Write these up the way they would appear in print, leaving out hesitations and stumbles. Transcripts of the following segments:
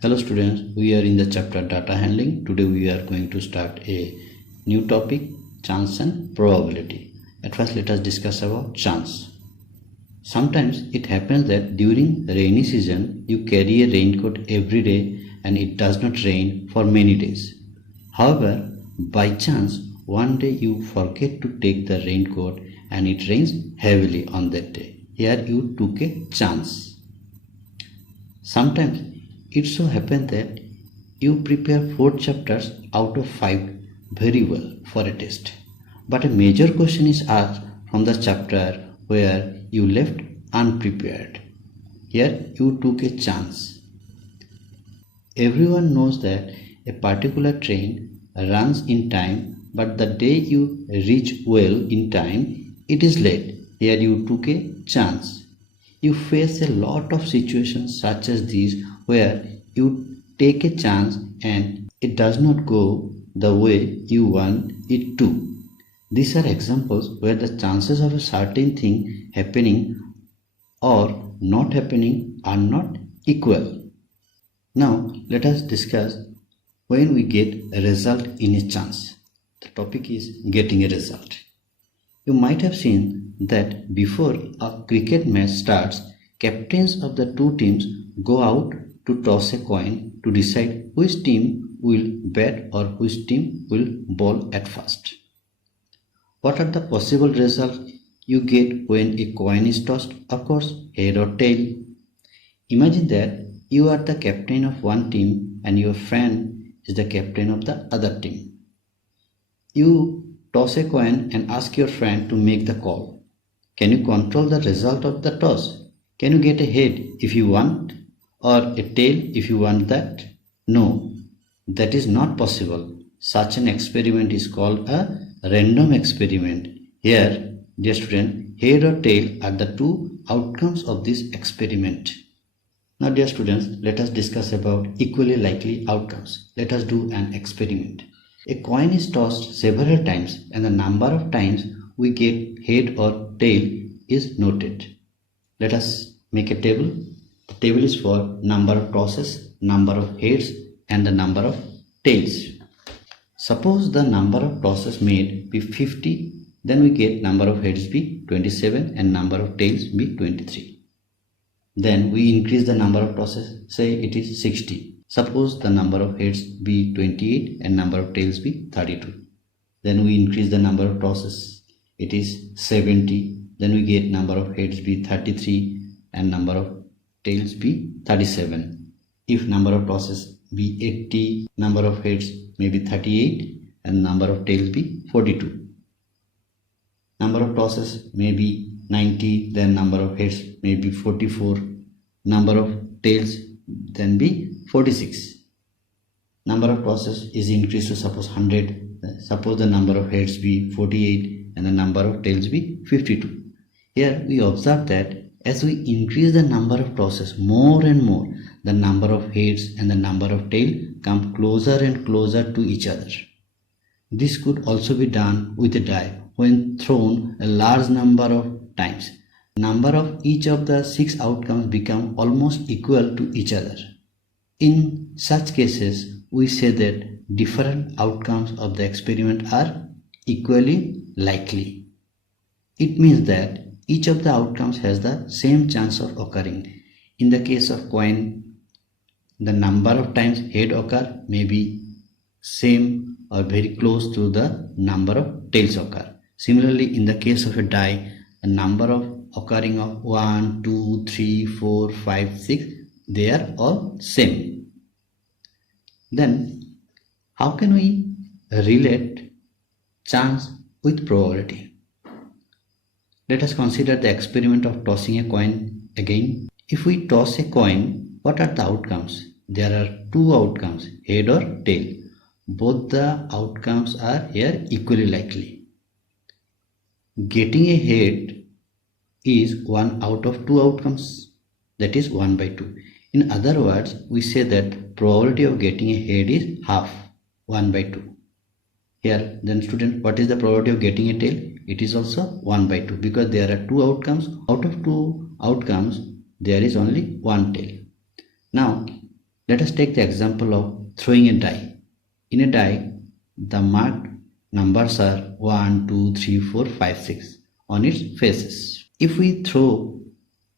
Hello students, we are in the chapter data handling. Today we are going to start a new topic, chance and probability. At first let us discuss about chance. Sometimes it happens that during rainy season you carry a raincoat every day and it does not rain for many days. However, by chance one day you forget to take the raincoat and it rains heavily on that day. Here you took a chance. Sometimes it so happens that you prepare 4 chapters out of 5 very well for a test. But a major question is asked from the chapter where you left unprepared. Here you took a chance. Everyone knows that a particular train runs in time, but the day you reach well in time, it is late. Here you took a chance. You face a lot of situations such as these where you take a chance and it does not go the way you want it to. These are examples where the chances of a certain thing happening or not happening are not equal. Now let us discuss when we get a result in a chance. The topic is getting a result. You might have seen that before a cricket match starts, captains of the two teams go out to toss a coin to decide which team will bat or which team will bowl at first. What are the possible results you get when a coin is tossed? Of course, head or tail. Imagine that you are the captain of one team and your friend is the captain of the other team. You toss a coin and ask your friend to make the call. Can you control the result of the toss? Can you get a head if you want or a tail if you want that? No, that is not possible. Such an experiment is called a random experiment. Here, dear student, head or tail are the two outcomes of this experiment. Now dear students, let us discuss about equally likely outcomes. Let us do an experiment. A coin is tossed several times and the number of times we get head or tail is noted. Let us make a table. The table is for number of tosses, number of heads and the number of tails. Suppose the number of tosses made be 50, then we get number of heads be 27 and number of tails be 23. Then we increase the number of tosses, say it is 60. Suppose the number of heads be 28 and number of tails be 32. Then we increase the number of tosses, it is 70. Then we get number of heads be 33 and number of tails be 37. If number of tosses be 80, number of heads may be 38 and number of tails be 42. Number of tosses may be 90, then number of heads may be 44. Number of tails then be 46. Number of tosses is increased to suppose 100. Suppose the number of heads be 48 and the number of tails be 52. Here we observe that as we increase the number of tosses more and more, the number of heads and the number of tail come closer and closer to each other. This could also be done with a die when thrown a large number of times. Number of each of the 6 outcomes become almost equal to each other. In such cases, we say that different outcomes of the experiment are equally likely. It means that each of the outcomes has the same chance of occurring. In the case of coin, the number of times head occur may be same or very close to the number of tails occur. Similarly, in the case of a die, the number of occurring of 1, 2, 3, 4, 5, 6, they are all same. Then, how can we relate chance with probability? Let us consider the experiment of tossing a coin again. If we toss a coin, what are the outcomes? There are 2 outcomes, head or tail. Both the outcomes are here equally likely. Getting a head is 1 out of 2 outcomes, that is 1 by 2. In other words, we say that probability of getting a head is half, 1 by 2. Here, then student, what is the probability of getting a tail? It is also 1 by 2 because there are 2 outcomes. Out of 2 outcomes, there is only 1 tail. Now, Let us take the example of throwing a die. In a die, the marked numbers are 1, 2, 3, 4, 5, 6 on its faces. If we throw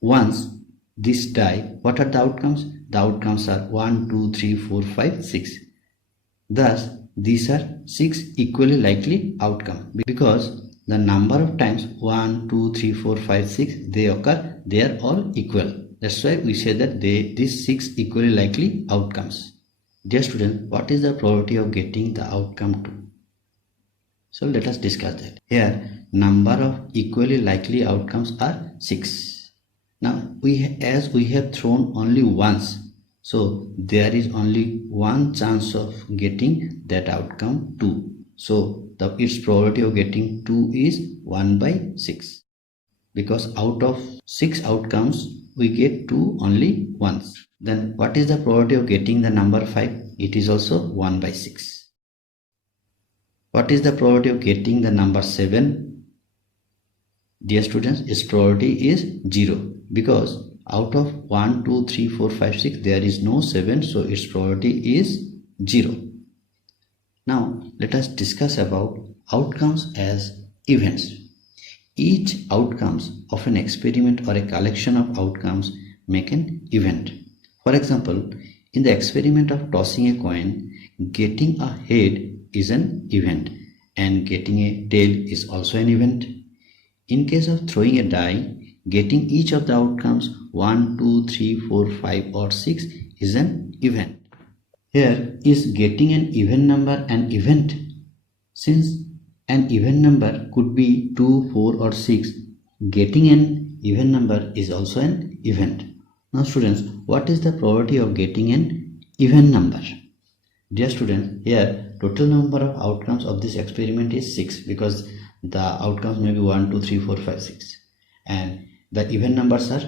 once this die, what are the outcomes? The outcomes are 1, 2, 3, 4, 5, 6. Thus, these are 6 equally likely outcomes because the number of times 1, 2, 3, 4, 5, 6 they occur, they are all equal. That's why we say that these 6 equally likely outcomes. Dear students, what is the probability of getting the outcome 2? So let us discuss that. Here, number of equally likely outcomes are 6. Now, as we have thrown only once, so there is only one chance of getting that outcome 2. So its probability of getting 2 is 1 by 6. Because out of 6 outcomes, we get 2 only once. Then what is the probability of getting the number 5? It is also 1 by 6. What is the probability of getting the number 7? Dear students, its probability is 0 because out of 1, 2, 3, 4, 5, 6 there is no 7, so its probability is 0. Now let us discuss about outcomes as events. Each outcomes of an experiment or a collection of outcomes make an event. For example, in the experiment of tossing a coin, getting a head is an event and getting a tail is also an event. In case of throwing a die, getting each of the outcomes 1, 2, 3, 4, 5 or 6 is an event. Here is getting an even number an event. Since an even number could be 2, 4 or 6, getting an even number is also an event. Now students, what is the probability of getting an even number? Dear students, here total number of outcomes of this experiment is 6 because the outcomes may be 1, 2, 3, 4, 5, 6 and the even numbers are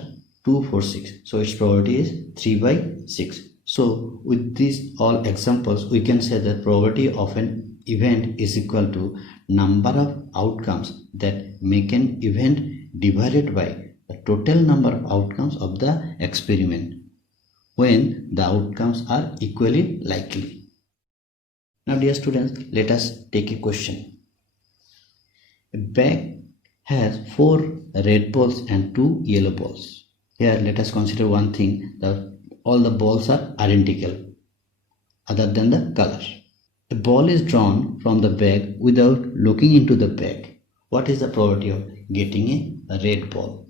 2, 4, 6. So its probability is 3 by 6. So with these all examples, we can say that probability of an event is equal to number of outcomes that make an event divided by the total number of outcomes of the experiment when the outcomes are equally likely. Now dear students, let us take a question. A bag has 4 red balls and 2 yellow balls. Here let us consider one thing, that all the balls are identical other than the color. A ball is drawn from the bag without looking into the bag. What is the probability of getting a red ball?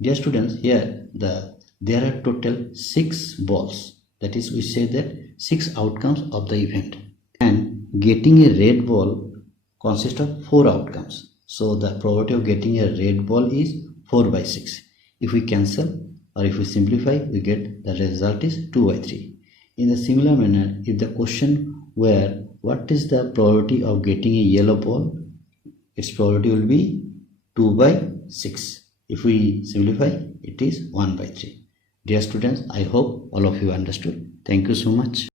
Dear students, here there are total 6 balls. That is, we say that 6 outcomes of the event. And getting a red ball consists of 4 outcomes. So the probability of getting a red ball is 4 by 6. If we cancel or if we simplify, we get the result is 2 by 3. In the similar manner, if the question were what is the probability of getting a yellow ball, its probability will be 2 by 6. If we simplify, it is 1 by 3. Dear students, I hope all of you understood. Thank you so much.